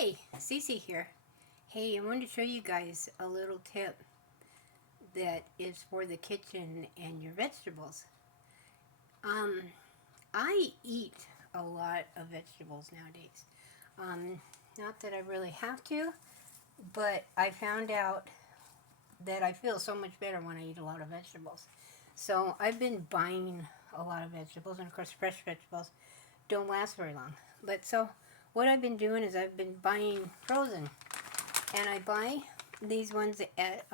Hi, Cece here. Hey, I wanted to show you guys a little tip that is for the kitchen and your vegetables. Um, I eat a lot of vegetables nowadays. Not that I really have to, but I found out that I feel so much better when I eat a lot of vegetables. So I've been buying a lot of vegetables, and of course, fresh vegetables don't last very long. But so what I've been doing is I've been buying frozen, and I buy these ones at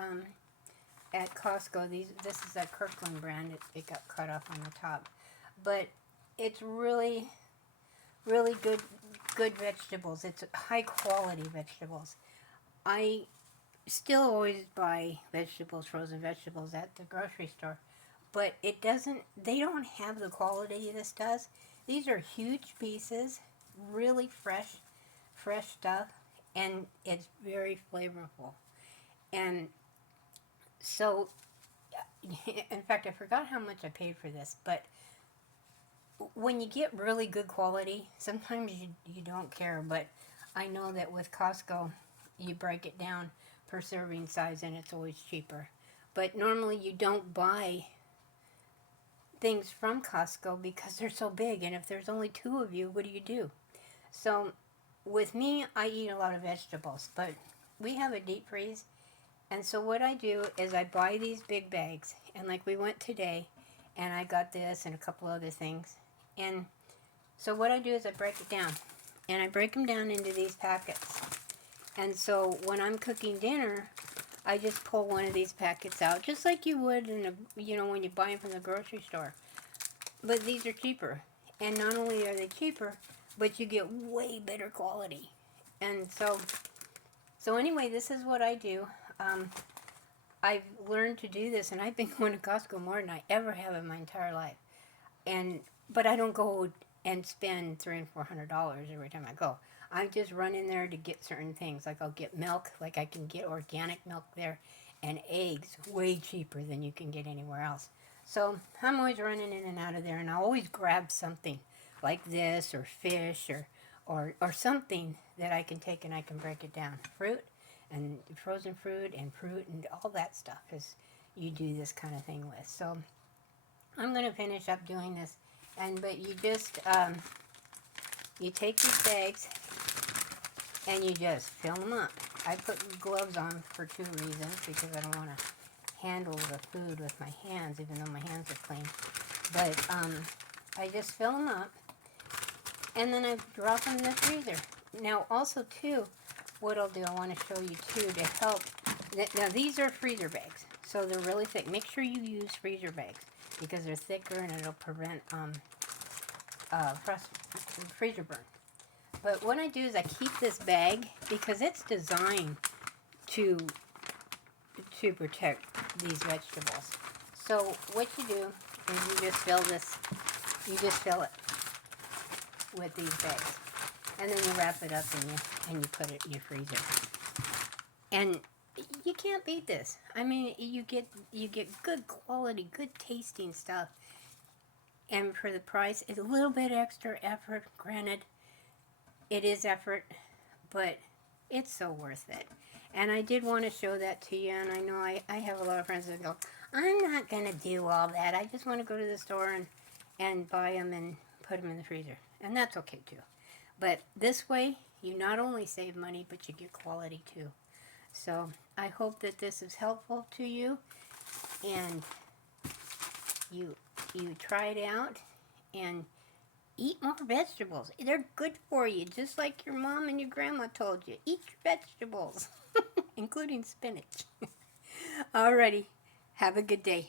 Costco. This is a Kirkland brand. It got cut off on the top, but it's really good vegetables. It's high quality vegetables. I still always buy frozen vegetables at the grocery store, but it doesn't. They don't have the quality this does. These are huge pieces, really fresh stuff, and it's very flavorful. And so, in fact, I forgot how much I paid for this, but when you get really good quality, sometimes you don't care, but I know that with Costco, you break it down per serving size and it's always cheaper. But normally you don't buy things from Costco because they're so big, and if there's only two of you, what do you do? So with me, I eat a lot of vegetables, but we have a deep freeze. And so what I do is I buy these big bags, and like we went today, and I got this and a couple other things. And so what I do is I break it down, and I break them down into these packets. And so when I'm cooking dinner, I just pull one of these packets out, just like you would when you buy them from the grocery store. But these are cheaper, and not only are they cheaper, but you get way better quality. And so anyway, this is what I do. I've learned to do this, and I've been going to Costco more than I ever have in my entire life. But I don't go and spend $300 and $400 every time I go. I just run in there to get certain things. Like I'll get milk, like I can get organic milk there, and eggs way cheaper than you can get anywhere else. So I'm always running in and out of there, and I always grab something like this or fish or something that I can take and I can break it down. Fruit and frozen fruit and all that stuff is you do this kind of thing with. So I'm going to finish up doing this, but you just you take these bags and you just fill them up. I put gloves on for two reasons, because I don't want to handle the food with my hands, even though my hands are clean. But I just fill them up, and then I drop them in the freezer. Now, also too, what I'll do, I want to show you too to help. Now, these are freezer bags, so they're really thick. Make sure you use freezer bags because they're thicker and it'll prevent freezer burn. But what I do is I keep this bag because it's designed to protect these vegetables. So what you do is you just fill it with these bags, and then you wrap it up and you put it in your freezer. And you can't beat this. I mean, you get good quality, good tasting stuff, and for the price, it's a little bit extra effort. Granted, it is effort, but it's so worth it. And I did want to show that to you, and I know I have a lot of friends that go, I'm not going to do all that. I just want to go to the store and buy them and put them in the freezer. And that's okay too. But this way, you not only save money, but you get quality too. So I hope that this is helpful to you, and you try it out and eat more vegetables. They're good for you, just like your mom and your grandma told you. Eat your vegetables, including spinach. Alrighty, have a good day.